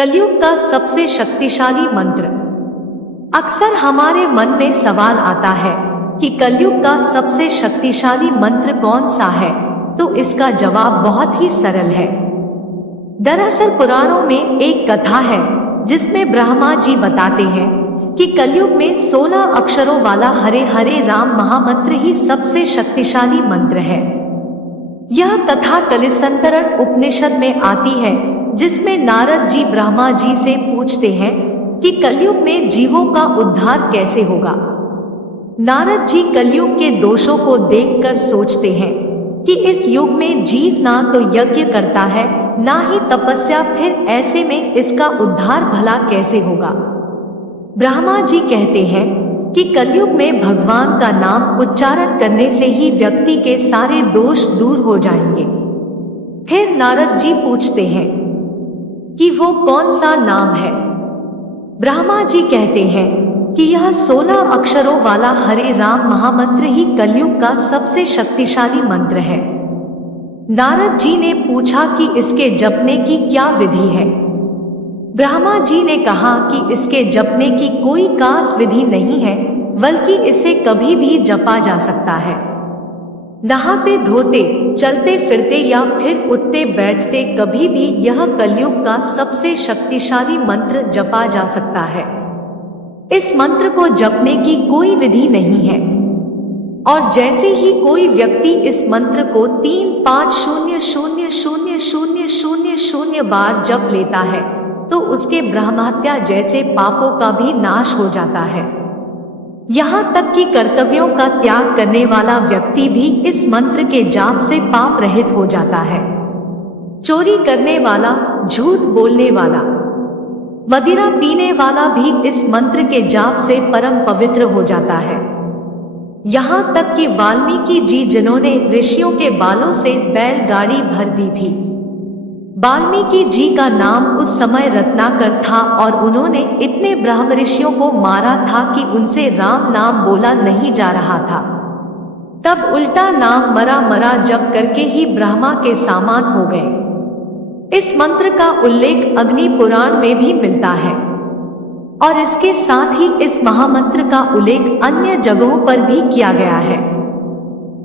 कलयुग का सबसे शक्तिशाली मंत्र। अक्सर हमारे मन में सवाल आता है कि कलयुग का सबसे शक्तिशाली मंत्र कौन सा है, तो इसका जवाब बहुत ही सरल है। दरअसल पुराणों में एक कथा है जिसमें ब्रह्मा जी बताते हैं कि कलयुग में 16 अक्षरों वाला हरे हरे राम महामंत्र ही सबसे शक्तिशाली मंत्र है। यह कथा कलिसंतरण उपनिषद में आती है, जिसमें नारद जी ब्रह्मा जी से पूछते हैं कि कलयुग में जीवों का उद्धार कैसे होगा। नारद जी कलयुग के दोषों को देखकर सोचते हैं कि इस युग में जीव ना तो यज्ञ करता है, ना ही तपस्या, फिर ऐसे में इसका उद्धार भला कैसे होगा। ब्रह्मा जी कहते हैं कि कलयुग में भगवान का नाम उच्चारण करने से ही व्यक्ति के सारे दोष दूर हो जाएंगे। फिर नारद जी पूछते हैं कि वो कौन सा नाम है। ब्रह्मा जी कहते हैं कि यह 16 अक्षरों वाला हरे राम महामंत्र ही कलयुग का सबसे शक्तिशाली मंत्र है। नारद जी ने पूछा कि इसके जपने की क्या विधि है। ब्रह्मा जी ने कहा कि इसके जपने की कोई खास विधि नहीं है, बल्कि इसे कभी भी जपा जा सकता है। नहाते धोते, चलते फिरते या फिर उठते बैठते कभी भी यह कलयुग का सबसे शक्तिशाली मंत्र जपा जा सकता है। इस मंत्र को जपने की कोई विधि नहीं है, और जैसे ही कोई व्यक्ति इस मंत्र को 3-5-0-0-0-0-0 बार जप लेता है, तो उसके ब्रह्महत्या जैसे पापों का भी नाश हो जाता है। यहाँ तक कि कर्तव्यों का त्याग करने वाला व्यक्ति भी इस मंत्र के जाप से पाप रहित हो जाता है। चोरी करने वाला, झूठ बोलने वाला, मदिरा पीने वाला भी इस मंत्र के जाप से परम पवित्र हो जाता है। यहाँ तक कि वाल्मीकि जी, जिन्होंने ऋषियों के बालों से बैलगाड़ी भर दी थी, वाल्मीकि जी का नाम उस समय रत्नाकर था, और उन्होंने इतने ब्रह्म ऋषियों को मारा था कि उनसे राम नाम बोला नहीं जा रहा था। तब उल्टा नाम मरा मरा जप करके ही ब्रह्मा के समान हो गए। इस मंत्र का उल्लेख अग्नि पुराण में भी मिलता है, और इसके साथ ही इस महामंत्र का उल्लेख अन्य जगहों पर भी किया गया है।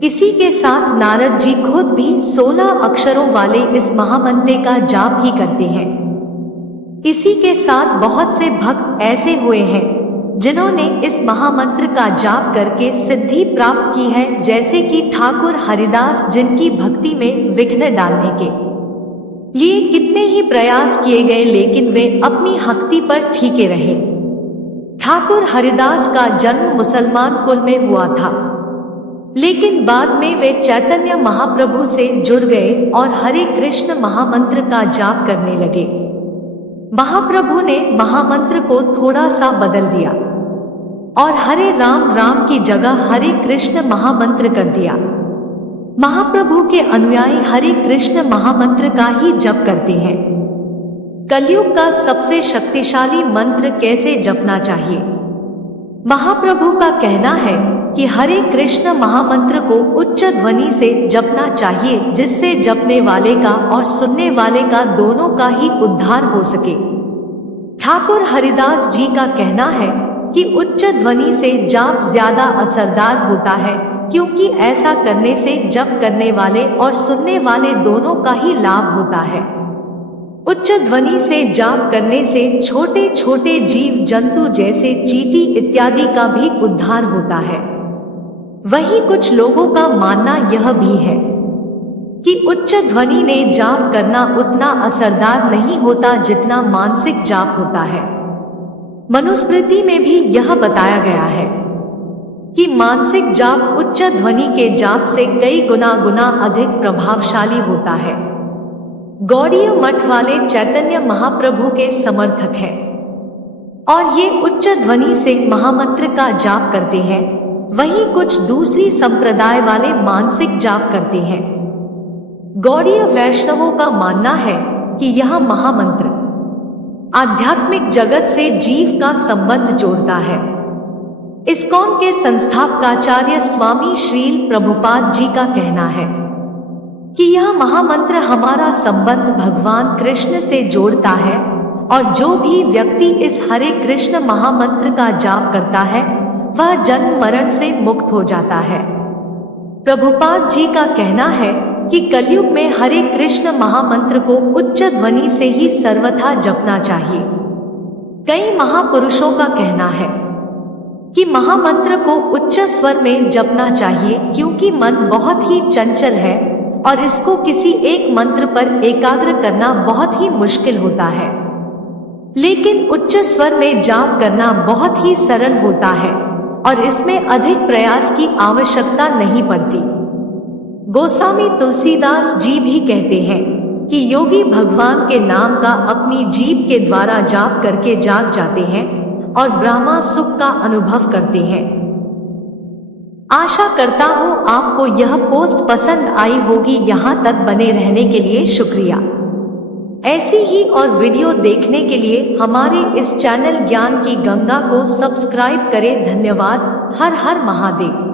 इसी के साथ नारद जी खुद भी 16 अक्षरों वाले इस महामंत्र का जाप ही करते हैं। इसी के साथ बहुत से भक्त ऐसे हुए हैं जिन्होंने इस महामंत्र का जाप करके सिद्धि प्राप्त की है, जैसे कि ठाकुर हरिदास, जिनकी भक्ति में विघ्न डालने के लिए कितने ही प्रयास किए गए, लेकिन वे अपनी भक्ति पर टिके रहे। ठाकुर हरिदास का जन्म मुसलमान कुल में हुआ था, लेकिन बाद में वे चैतन्य महाप्रभु से जुड़ गए और हरे कृष्ण महामंत्र का जाप करने लगे। महाप्रभु ने महामंत्र को थोड़ा सा बदल दिया और हरे राम राम की जगह हरे कृष्ण महामंत्र कर दिया। महाप्रभु के अनुयायी हरे कृष्ण महामंत्र का ही जप करते हैं। कलयुग का सबसे शक्तिशाली मंत्र कैसे जपना चाहिए। महाप्रभु का कहना है कि हरे कृष्ण महामंत्र को उच्च ध्वनि से जपना चाहिए, जिससे जपने वाले का और सुनने वाले का दोनों का ही उद्धार हो सके। ठाकुर हरिदास जी का कहना है कि उच्च ध्वनि से जाप ज्यादा असरदार होता है, क्योंकि ऐसा करने से जप करने वाले और सुनने वाले दोनों का ही लाभ होता है। उच्च ध्वनि से जाप करने से छोटे छोटे जीव जंतु जैसे चींटी इत्यादि का भी उद्धार होता है। वहीं कुछ लोगों का मानना यह भी है कि उच्च ध्वनि ने जाप करना उतना असरदार नहीं होता जितना मानसिक जाप होता है। मनुस्मृति में भी यह बताया गया है कि मानसिक जाप उच्च ध्वनि के जाप से कई गुना अधिक प्रभावशाली होता है। गौड़ीय मठ वाले चैतन्य महाप्रभु के समर्थक हैं, और ये उच्च ध्वनि से महामंत्र का जाप करते हैं। वहीं कुछ दूसरी संप्रदाय वाले मानसिक जाप करते हैं। गौड़ीय वैष्णवों का मानना है कि यह महामंत्र आध्यात्मिक जगत से जीव का संबंध जोड़ता है। इस्कॉन के संस्थापकाचार्य स्वामी श्रील प्रभुपाद जी का कहना है कि यह महामंत्र हमारा संबंध भगवान कृष्ण से जोड़ता है और जो भी व्यक्ति इस हरे कृष्ण महामंत्र का जाप करता है वह जन्म मरण से मुक्त हो जाता है। प्रभुपाद जी का कहना है कि कलयुग में हरे कृष्ण महामंत्र को उच्च ध्वनि से ही सर्वथा जपना चाहिए। कई महापुरुषों का कहना है कि महामंत्र को उच्च स्वर में जपना चाहिए क्योंकि मन बहुत ही चंचल है और इसको किसी एक मंत्र पर एकाग्र करना बहुत ही मुश्किल होता है, लेकिन उच्च स्वर में जाप करना बहुत ही सरल होता है और इसमें अधिक प्रयास की आवश्यकता नहीं पड़ती। गोस्वामी तुलसीदास जी भी कहते हैं कि योगी भगवान के नाम का अपनी जीभ के द्वारा जाप करके जाग जाते हैं और ब्रह्मा सुख का अनुभव करते हैं। आशा करता हूँ आपको यह पोस्ट पसंद आई होगी। यहाँ तक बने रहने के लिए शुक्रिया। ऐसी ही और वीडियो देखने के लिए हमारे इस चैनल ज्ञान की गंगा को सब्सक्राइब करें। धन्यवाद। हर हर महादेव।